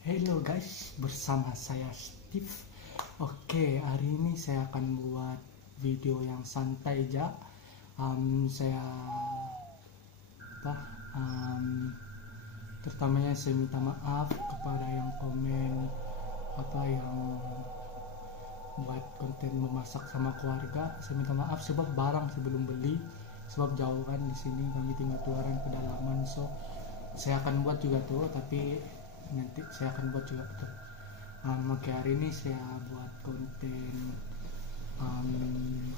Hello guys, bersama saya Steve. Oke, hari ini saya akan buat video yang santai aja. Saya apa? Pertamanya saya minta maaf kepada yang komen yang buat konten memasak sama keluarga. Saya minta maaf sebab barang sebelum beli, sebab jauh kan di sini kami tinggal keluaran pedalaman, so saya akan buat juga tuh, tapi nanti saya akan buat juga tuh. Oke, hari ini saya buat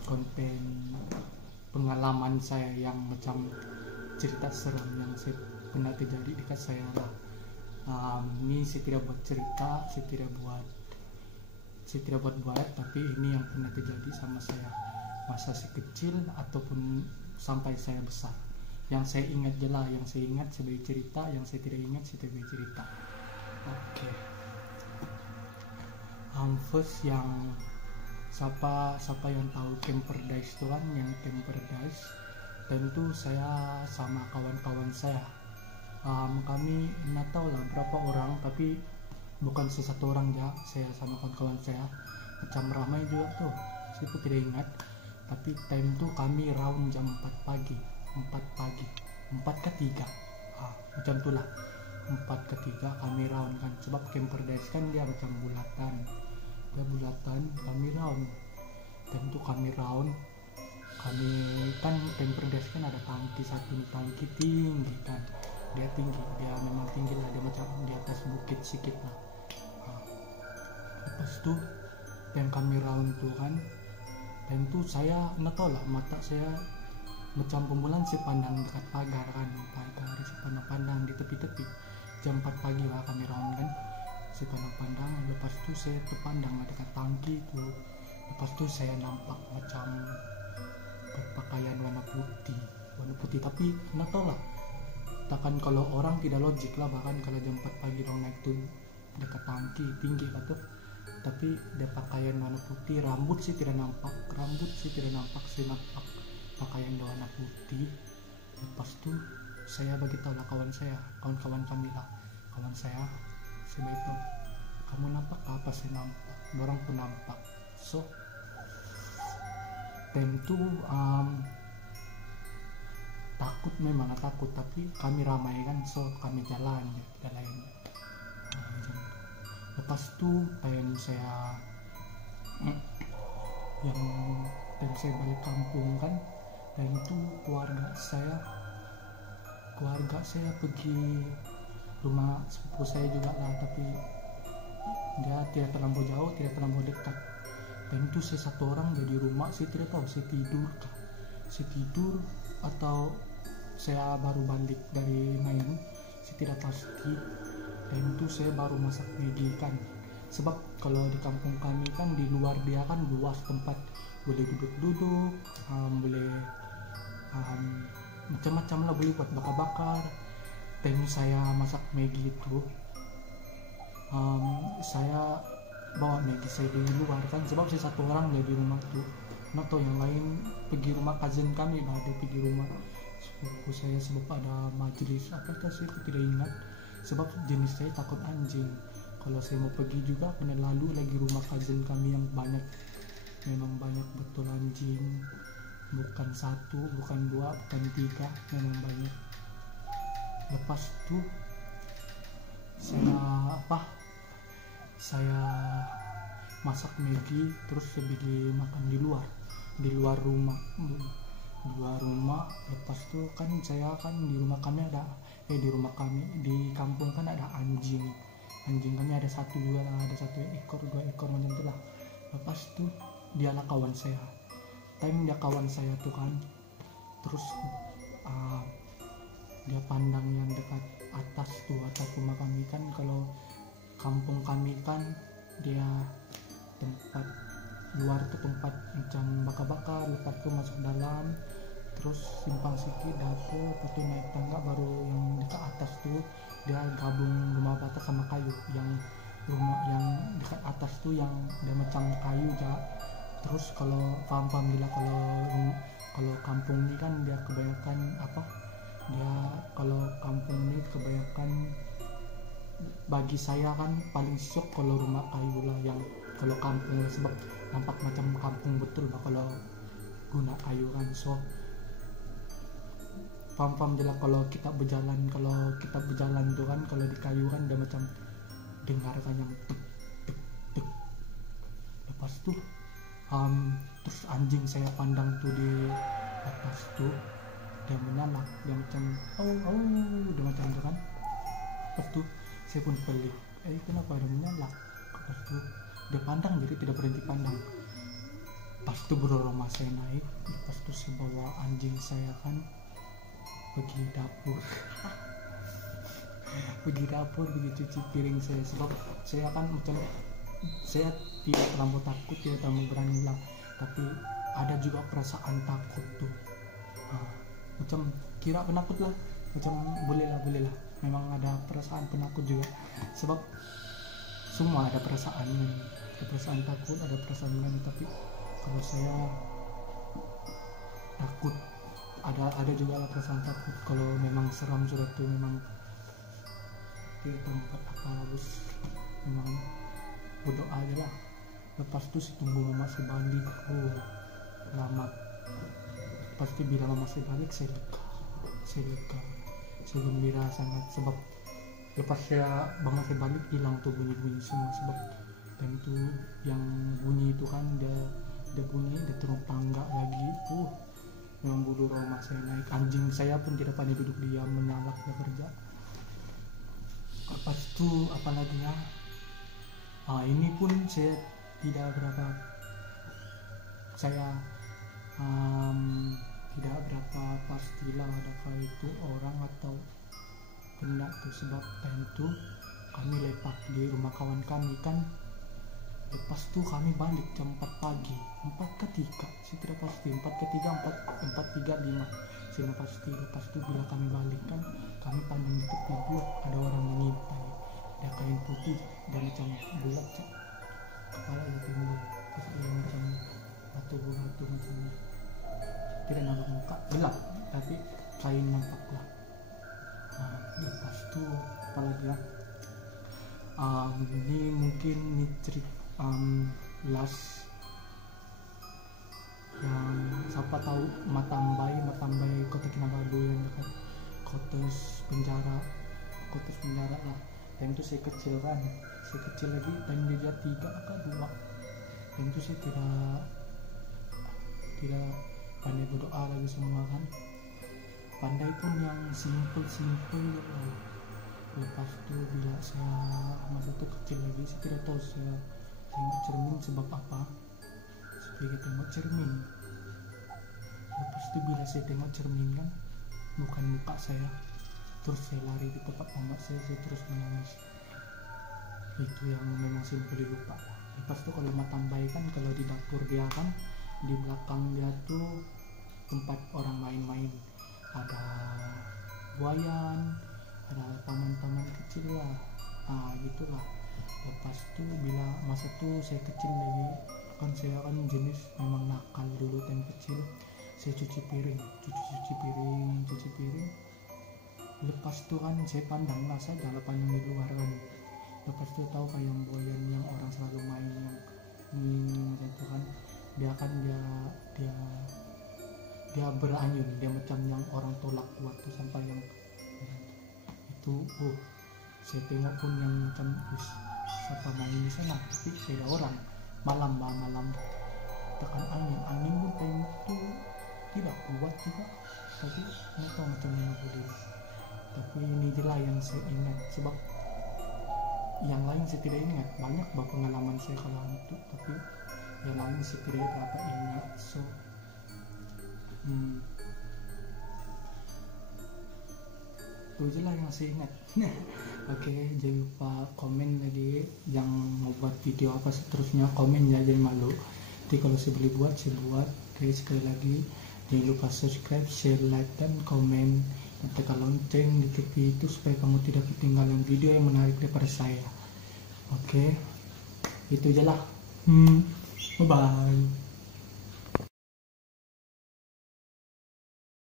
konten pengalaman saya yang macam cerita seram yang saya pernah terjadi dekat saya lah. Ini saya tidak buat cerita, saya tidak buat, tapi ini yang pernah terjadi sama saya masa saya kecil ataupun sampai saya besar. Yang saya ingat jelas, yang saya ingat sebagai cerita, yang saya tidak ingat sebagai cerita. Oke. First yang siapa yang tahu Camperdice itu kan, yang Camperdice, tentu saya sama kawan-kawan saya. Kami nggak tahu lah berapa orang, tapi bukan satu orang ya. Saya sama kawan-kawan saya macam ramai juga tuh. Saya pun tidak ingat. Tapi time tuh kami round jam 4 pagi, 4 ke 3. Macam itulah. 4 ke 3 kami round kan, sebab Camperdice kan dia macam bulatan, kami round. Tentu kami round, kami kan Camperdice kan ada tangki, satu tangki tinggi kan, dia memang tinggi lah, dia macam di atas bukit sedikit lah. Lepas tuh yang kami round tuh kan, dan tuh saya nggak tahu lah, mata saya macam pembulan saya pandang dekat pagar kan, saya pandang di tepi-tepi. Jam 4 pagi lah kami round kan, saya pandang, lepas tu saya terpandang dekat tangki tu. Lepas tu saya nampak macam berpakaian warna putih, tapi nggak tahu lah, takkan kalau orang tidak logik lah, bahkan kalau jam 4 pagi orang naik tu dekat tangki tinggi lah tuh, tapi dia pakaian warna putih. Rambut sih tidak nampak, saya nampak pakaian warna putih. Lepas tu saya beritahu lah kawan-kawan kami lah, saya beritahu, kamu nampak apa? Saya nampak, orang pun nampak. So time tu takut, tapi kami ramai kan, so kami jalan tidak lain. Lepas tu time saya balik kampung kan, dan itu keluarga saya pergi rumah sepupu saya juga lah, tapi dia tidak terlalu jauh, tidak terlalu dekat. Dan itu saya satu orang di rumah, saya tidak tahu saya tidur atau saya baru balik dari main, saya tidak pasti. Dan itu saya baru masak Maggi kan, sebab kalau di kampung kami kan di luar dia kan luas tempat, boleh duduk, boleh macam-macam lah, boleh buat bakar-bakar. Dan saya masak Maggi itu, saya bawa Maggi saya di luar kan, sebab saya satu orang di rumah tuh. Atau yang lain pergi rumah cousin kami lah, ada pergi rumah sepupu saya sebab ada majelis apa itu, saya tidak ingat, sebab jenis saya takut anjing. Kalau saya mau pergi juga pernah lalu lagi rumah cousin kami yang memang banyak betul anjing, bukan satu, bukan dua, bukan tiga, memang banyak. Lepas itu saya masak Maggi, terus saya pergi makan di luar rumah. Lepas itu kan saya kan di rumah kami di kampung kan ada anjing kami ada satu juga lah, ada 1 ekor 2 ekor macam itu lah. Lepas itu dialah kawan saya, dia kawan saya tuh kan, terus dia pandang yang dekat atas rumah kami kan. Kalau kampung kami kan dia tempat luar tuh tempat macam bakar-bakar, lepas tuh masuk dalam, terus simpang sedikit dapur, lepas tuh naik tangga, baru yang dekat atas tuh dia gabung rumah bata sama kayu. Yang rumah yang dekat atas tuh yang dia macam kayu aja. Terus kalau paham bila kalau kampung ini kan dia kebanyakan kalau kampung ini kebanyakan bagi saya kan paling syok kalau rumah kayu lah, yang kalau kampung lah, sebab nampak macam kampung betul lah kalau guna kayu kan. So paham jelas kalau kita berjalan tuh kan, kalau di kayu kan udah macam dengar kan yang tuk tuk tuk. Lepas tuh terus anjing saya pandang tuh di atas tuh, dia menyalak, dia macam dia macam itu kan. Lepas tuh saya pun pelik, kenapa dia menyalak. Lepas tuh dia pandang, jadi tidak berhenti pandang. Pas tuh bro rumah saya naik, lepas tuh saya bawa anjing saya kan pergi dapur pergi cuci piring saya, sebab saya kan macam saya tidak terlalu takut, tidak terlalu berani lah, tapi ada juga perasaan takut tuh. Macam kira penakut lah, macam boleh lah, memang ada perasaan penakut juga, sebab semua ada perasaan takut, ada perasaan berani. Tapi kalau saya takut, ada juga lah perasaan takut. Kalau memang seram sudah tuh, memang di tempat apa harus memang berdoa aja lah. Lepas tuh si tunggu mama saya balik, lama. Pasti bila mama saya balik saya lega, saya gembira sangat, sebab lepas mama saya balik hilang tuh bunyi semua. Sebab dan itu yang bunyi itu kan dia bunyi, dia turun tangga lagi, memang bulu rumah saya naik. Anjing saya pun tidak pandai duduk diam, menyalak dia kerja. Lepas itu apalagi ya, ini pun saya tidak berapa pastilah adakah itu orang atau benda tuh. Sebab time itu kami lepak di rumah kawan kami kan. Lepas tuh kami balik jam 4 pagi, 4 ke 3 saya tidak pasti, 4 ke 3, 4:35 saya tidak pasti. Lepas tuh bila kami balik kan, kami pandang di tepi tuh ada orang mengintai, ada kain putih dan macam bulat kepala itu timbul, terus dia macam batu macam tidak nampak muka, gelap tapi kain nampak lah. Lepas tuh apalagi ya, ini mungkin ini cerita last yang siapa tahu Matambai Kota Kinabalu yang dekat Kotes penjara lah. Dan itu saya kecil lagi, dan dia 3 atau 2. Dan itu saya tidak pandai berdoa lagi semua kan, pandai pun yang simple ya. Lepas itu bila saya masa itu kecil lagi, saya tidak tahu saya tengok cermin sebab apa, saya tengok cermin. Lepas itu bila saya tengok cermin kan bukan muka saya, terus saya lari di tempat mama saya terus menangis. Itu yang memang saya boleh lupa. Lepas itu kalau Matambai kan, kalau di dapur dia kan, di belakang dia tuh tempat orang main-main, ada buayan, ada taman-taman kecil lah, gitulah. Lepas itu bila masa tuh saya kecil lagi kan, saya kan jenis memang nakal dulu time kecil. Saya cuci piring. Lepas itu kan saya pandang lah saja pandang di luar kan. Lepas itu tahu kayak yang buayan yang orang selalu main yang gitu kan, dia beranyun, dia macam yang orang tolak kuat tuh, sampai yang itu saya tengok pun yang macam siapa main di sana, tapi beda orang. Malam tekan angin pun time itu tidak kuat juga, tapi nggak tahu macam mana boleh. Tapi ini jelas yang saya ingat, sebab yang lain saya tidak ingat. Banyak pengalaman saya kalau itu, tapi yang lain saya tidak berapa ingat. So itu aja lah yang saya ingat. Oke, jangan lupa komen lagi yang mau buat video apa seterusnya, komen ya, jangan malu. Nanti kalau saya boleh buat, saya buat. Oke, sekali lagi jangan lupa subscribe, share, like, dan komen. Tekan lonceng di TV itu supaya kamu tidak ketinggalan video yang menarik daripada saya. Oke, itu aja lah. Bye bye.